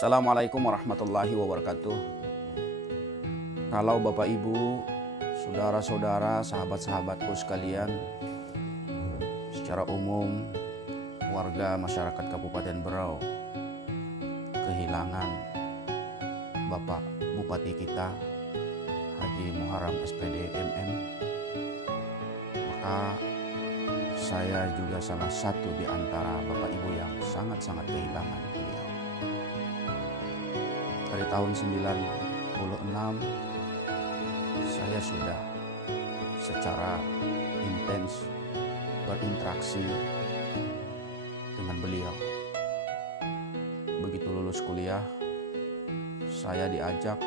Assalamualaikum warahmatullahi wabarakatuh. Kalau Bapak Ibu, saudara-saudara, sahabat-sahabatku sekalian, secara umum warga masyarakat Kabupaten Berau kehilangan Bapak Bupati kita Haji Muharram SPD MM, maka saya juga salah satu di antara Bapak Ibu yang sangat-sangat kehilangan beliau. Dari tahun 96 saya sudah secara intens berinteraksi dengan beliau. Begitu lulus kuliah, saya diajak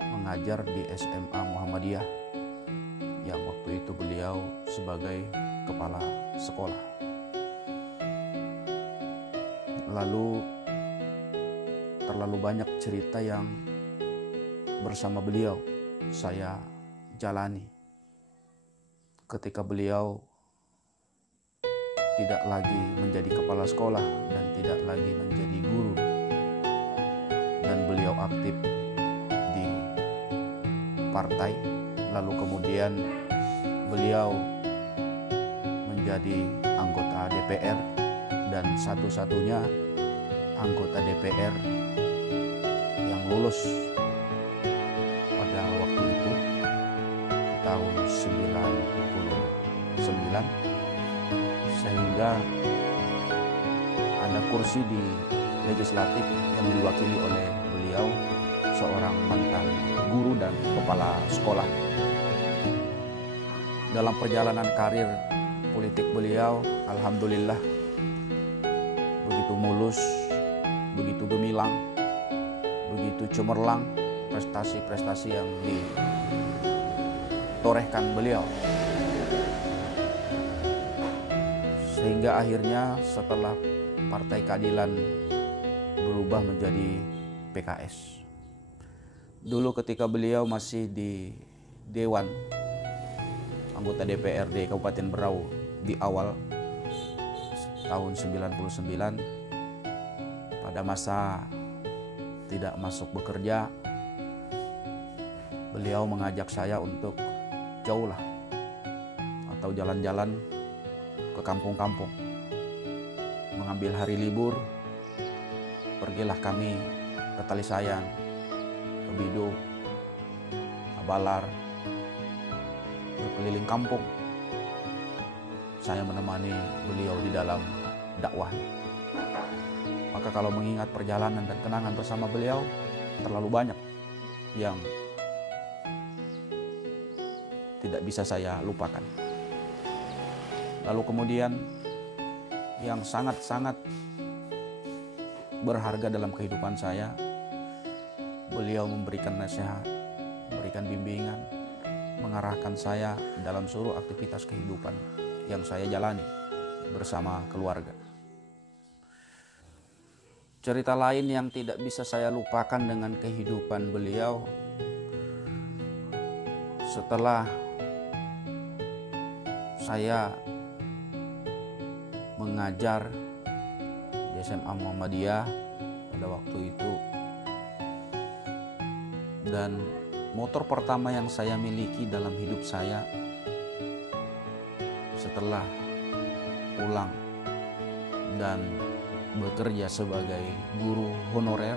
mengajar di SMA Muhammadiyah yang waktu itu beliau sebagai kepala sekolah. Lalu terlalu banyak cerita yang bersama beliau saya jalani ketika beliau tidak lagi menjadi kepala sekolah dan tidak lagi menjadi guru, dan beliau aktif di partai. Lalu kemudian beliau menjadi anggota DPR dan satu-satunya anggota DPR yang lulus pada waktu itu tahun 99, sehingga ada kursi di legislatif yang diwakili oleh beliau, seorang mantan guru dan kepala sekolah. Dalam perjalanan karir politik beliau, alhamdulillah begitu mulus, begitu gemilang, begitu cemerlang prestasi-prestasi yang ditorehkan beliau. Sehingga akhirnya setelah Partai Keadilan berubah menjadi PKS. Dulu ketika beliau masih di Dewan anggota DPRD Kabupaten Berau di awal tahun 99, pada masa tidak masuk bekerja, beliau mengajak saya untuk jauhlah atau jalan-jalan ke kampung-kampung, mengambil hari libur. Pergilah kami ke Talisayang, ke Biduk, ke Balar, berkeliling kampung. Saya menemani beliau di dalam dakwahnya. Maka kalau mengingat perjalanan dan kenangan bersama beliau, terlalu banyak yang tidak bisa saya lupakan. Lalu kemudian yang sangat-sangat berharga dalam kehidupan saya, beliau memberikan nasihat, memberikan bimbingan, mengarahkan saya dalam seluruh aktivitas kehidupan yang saya jalani bersama keluarga. Cerita lain yang tidak bisa saya lupakan dengan kehidupan beliau, setelah saya mengajar di SMA Muhammadiyah pada waktu itu, dan motor pertama yang saya miliki dalam hidup saya setelah pulang dan bekerja sebagai guru honorer,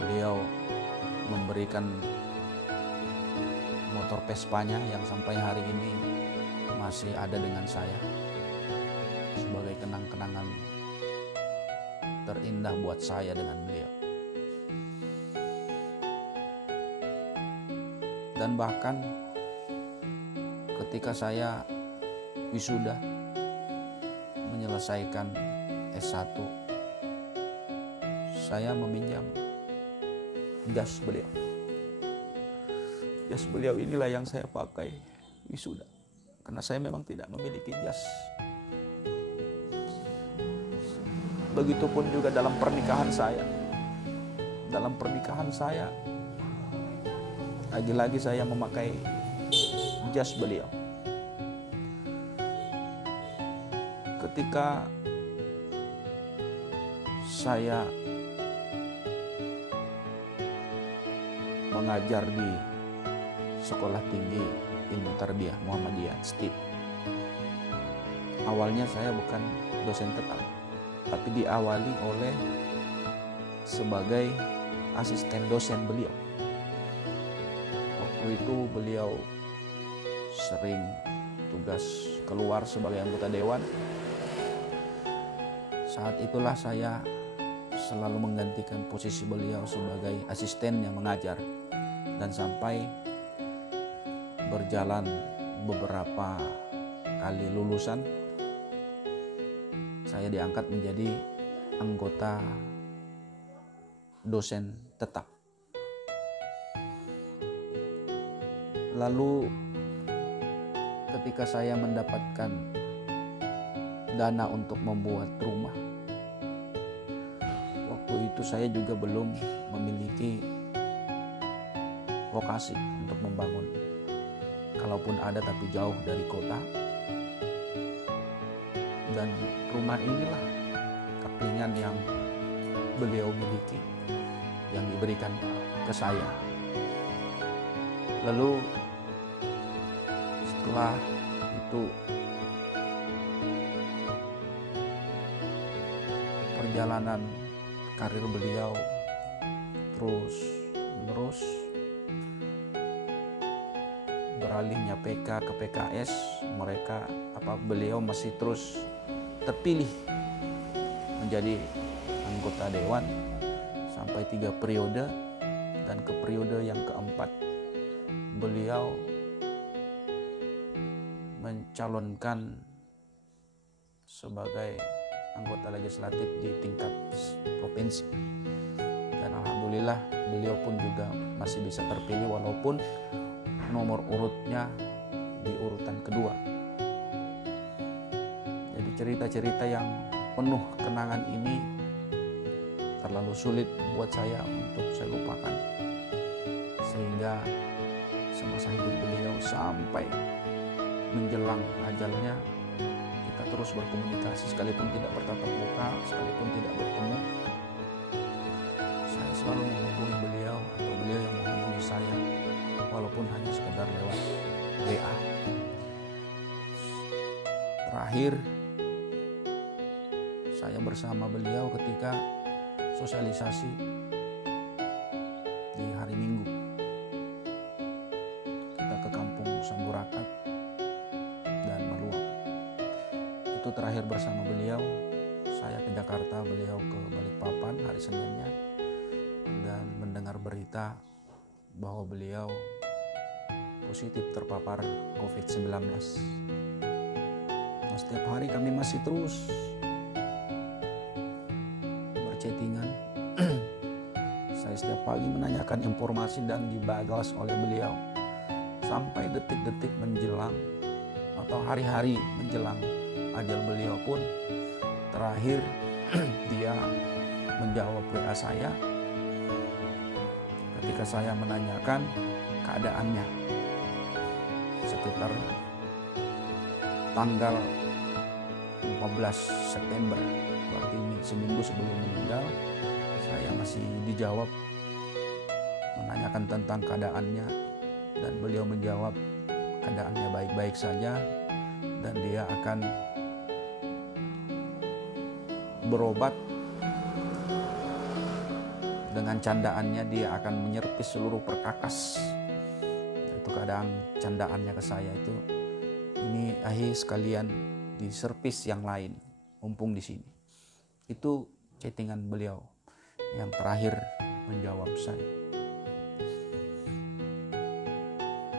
beliau memberikan motor Vespanya yang sampai hari ini masih ada dengan saya sebagai kenang-kenangan terindah buat saya dengan beliau. Dan bahkan ketika saya wisuda menyelesaikan S1, saya meminjam jas beliau. Jas beliau inilah yang saya pakai wisuda, karena saya memang tidak memiliki jas. Begitupun juga dalam pernikahan saya. Dalam pernikahan saya, lagi-lagi saya memakai jas beliau. Ketika saya mengajar di Sekolah Tinggi Ilmu Tarbiyah Muhammadiyah STIP. Awalnya saya bukan dosen tetap, tapi diawali oleh sebagai asisten dosen beliau. Waktu itu beliau sering tugas keluar sebagai anggota dewan. Saat itulah saya selalu menggantikan posisi beliau sebagai asisten yang mengajar. Dan sampai berjalan beberapa kali lulusan, saya diangkat menjadi anggota dosen tetap. Lalu ketika saya mendapatkan dana untuk membuat rumah, waktu itu saya juga belum memiliki lokasi untuk membangun. Kalaupun ada, tapi jauh dari kota. Dan rumah inilah kepingan yang beliau miliki, yang diberikan ke saya. Lalu setelah itu perjalanan karir beliau terus menerus, beralihnya PK ke PKS, beliau masih terus terpilih menjadi anggota dewan sampai 3 periode, dan ke periode yang keempat beliau mencalonkan sebagai anggota legislatif di tingkat provinsi. Dan alhamdulillah beliau pun juga masih bisa terpilih walaupun nomor urutnya di urutan kedua. Jadi cerita-cerita yang penuh kenangan ini terlalu sulit buat saya untuk saya lupakan. Sehingga semasa hidup beliau sampai menjelang ajalnya, kita terus berkomunikasi sekalipun tidak bertatap muka, sekalipun tidak bertemu. Saya selalu menghubungi beliau atau beliau yang menghubungi saya, walaupun hanya sekedar lewat WA. Terakhir saya bersama beliau ketika sosialisasi di hari Minggu. Kita ke kampung Samburakat dan Maluang. Itu terakhir bersama beliau. Saya ke Jakarta, beliau ke Balikpapan hari Seninnya, dan mendengar berita bahwa beliau positif terpapar COVID-19. Nah, setiap hari kami masih terus berchattingan. Saya setiap pagi menanyakan informasi dan dibalas oleh beliau sampai detik-detik menjelang atau hari-hari menjelang ajal beliau pun terakhir dia menjawab WA saya ketika saya menanyakan keadaannya sekitar tanggal 14 September, berarti seminggu sebelum meninggal. Saya masih dijawab menanyakan tentang keadaannya, dan beliau menjawab keadaannya baik-baik saja dan dia akan berobat. Dengan candaannya dia akan menyerpis seluruh perkakas. Itu keadaan candaannya ke saya itu, ini sekalian diservis yang lain, mumpung di sini. Itu chattingan beliau yang terakhir menjawab saya.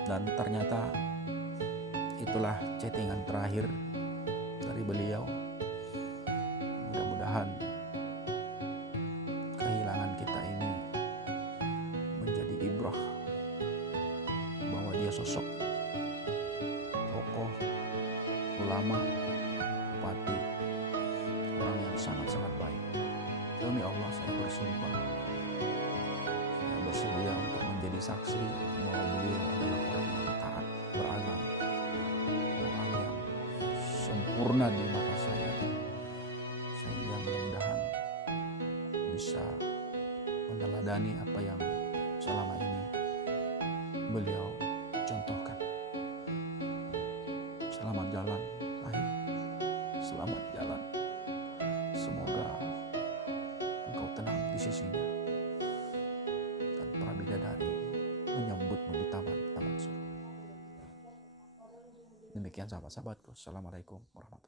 Dan ternyata itulah chattingan terakhir dari beliau. Mudah-mudahan kehilangan kita ini menjadi ibrah bahwa dia sosok tokoh, ulama, bupati, orang yang sangat-sangat baik. Demi Allah saya bersumpah, saya bersedia untuk menjadi saksi bahwa beliau adalah orang yang taat beragama, orang yang sempurna di mata saya, sehingga mudah-mudahan bisa meneladani apa yang selama ini beliau contohkan. Selamat jalan, Ahi. Selamat jalan. Semoga engkau tenang di sisinya dan para bidadari menyambutmu di taman surga. Demikian sahabat-sahabatku. Assalamualaikum warahmatullahi wabarakatuh.